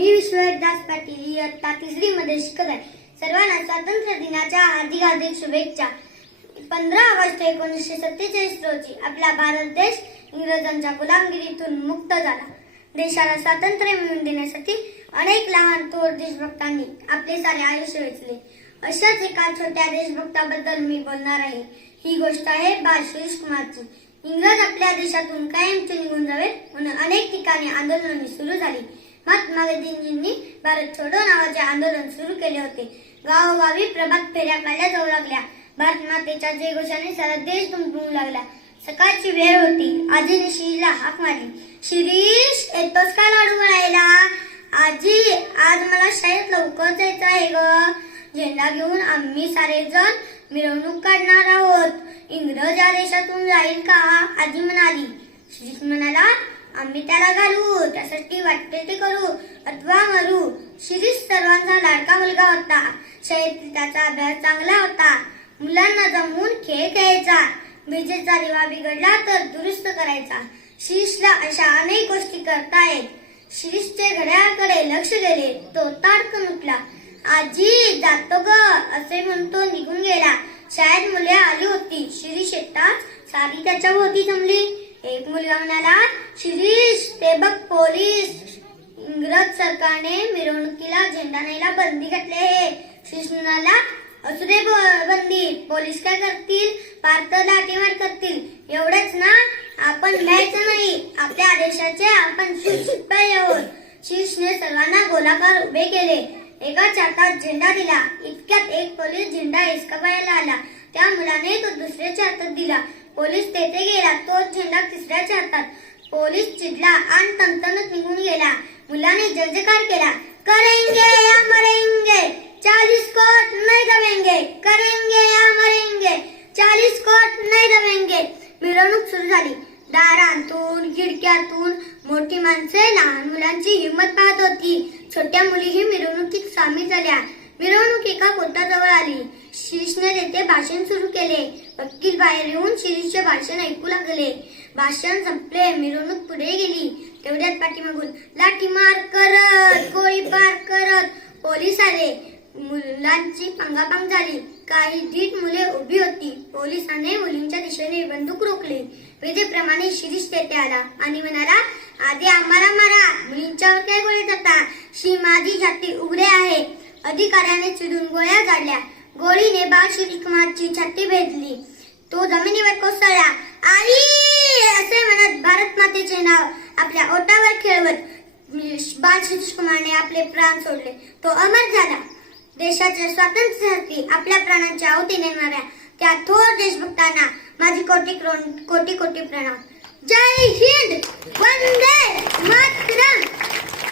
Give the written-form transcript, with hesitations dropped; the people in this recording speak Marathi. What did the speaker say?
मी विश्वदास पाटील इयत्ता 3री मध्ये शिकत आहे. सर्वांना स्वातंत्र्य दिनाच्या हार्दिक शुभेच्छा. 15 ऑगस्ट 1947 रोजी आपला भारत देश इंग्रजांच्या गुलामगिरीतून मुक्त झाला. देशाला स्वातंत्र्य मिळवून देण्यासाठी अनेक लहान थोर देशभक्तांनी आपले सारे आयुष्य वेचले. अशाच एका छोट्या देशभक्ताबद्दल मी बोलणार आहे. ही गोष्ट आहे बाळ शिरीष कुमारची. इंग्रज आपल्या देशातून कायमचे निघून जावेत म्हणून अनेक ठिकाणी आंदोलने सुरू झाली. महात्मा गांधीजींनी भारत छोडो नावाचे आंदोलन सुरू केले होते. गावोगावी प्रभात फेऱ्या काढल्या जाऊ लागल्या. भारत मातेच्या जयघोषाने सारा देश दुमदुमू लागला. सकाळची वेळ होती. आजीने शिरीषला हाक मारली. शिरीष, येतोस का लाडू बनायला? आजी, आज मला शाळेत लवकर जायचं आहे ग. झेंडा घेऊन आम्ही सारेजण मिरवणूक काढणार आहोत. इंग्रज या देशातून जाईल का? आजी म्हणाली. शिरीष म्हणाला, आम्ही त्याला घालू, त्यासाठी वाटते ते करू अथवा मरू. शिरीष सर्वांचा लाडका मुलगा होता. शाळेतील त्याचा अभ्यास चांगला होता. मुलांना जमवून खेळ खेळायचा. विजेचा दिवा बिघडला तर दुरुस्त करायचा. शिरीषला अशा अनेक गोष्टी करता येत. शिरीषचे घड्याळाकडे लक्ष गेले. तो ताडकन उठला. आजी, जातो ग असे म्हणतो निघून गेला. शाळेत मुले आली होती. शिरीष एकटाच. सारी त्याच्या भोवती जमली. एक मुलगा म्हणाला, शिरीष, ते बघ पोलीस. इंग्रज सरकारने मिरवणुकीला झेंडा न्यायला बंदी घातली आहे. शिरीष म्हणाला, असू दे बंदी, पोलीस काय करतील? भारत लाठीमार करतील. एवढंच ना, आपण भ्यायचं नाही. आपल्या आदेशाचे आपण शिपाई आहोत. शिरीषने सर्वांना गोलाकार उभे केले. एकाच्या हातात झेंडा दिला. इतक्यात एक पोलीस झेंडा हिसकावायला आला. त्या मुलाने तो दुसऱ्याच्या हातात दिला. पोलीस तेथे गेला. तो झेंडा तिसऱ्याच्या हातात. पोलीस चिडला आणि तणतणत निघून गेला. मुलाने जयजयकार केला. करेंगे या मरेंगे, 40 कोट नहीं दबेंगे. करेंगे या मरेंगे, 40 कोट नहीं दबेंगे. मिरवणूक सुरू झाली. दारांतून, खिडक्यातून मोठी माणसे लहान मुलांची हिंमत पाहत होती. छोट्या मुलीही मिरवणुकीत सामील झाल्या. मिरवणूक एका कोर्टाजवळ आली. शिरीषने तेथे भाषण सुरू केले. वकील बाहेर येऊन शिरीषचे भाषण ऐकू लागले. भाषण संपले. मिरवणूक पुढे गेली. तेवढ्यात पाठीमागून लाठीमार करत, गोळीबार करत पोलीस आले. मुलांची पंगापांग झाली. काही धीट मुले उभी होती. पोलिसाने मुलींच्या दिशेने बंदूक रोखली. विधीप्रमाणे शिरीष तेथे आला आणि म्हणाला, आधी आम्हाला मारा, मुलींच्यावर काय गोळी करता? माझी छाती उघडे आहे. अधिकाऱ्याने चिडून गोळ्या झाडल्या. गोळीने बाळ शिरीष कुमारची छाती भेदली. तो जमिनीवर कोसळला. आई असे म्हणत भारत मातेचे नाव आपल्या ओठावर खेळवत बाळ शिरीष कुमारने आपले प्राण सोडले. तो अमर झाला. देशाच्या स्वातंत्र्यासाठी आपल्या प्राणांची आहुती देणाऱ्या त्या थोर देशभक्तांना माझी कोटी कोटी प्रणाम. जय हिंद, वंदे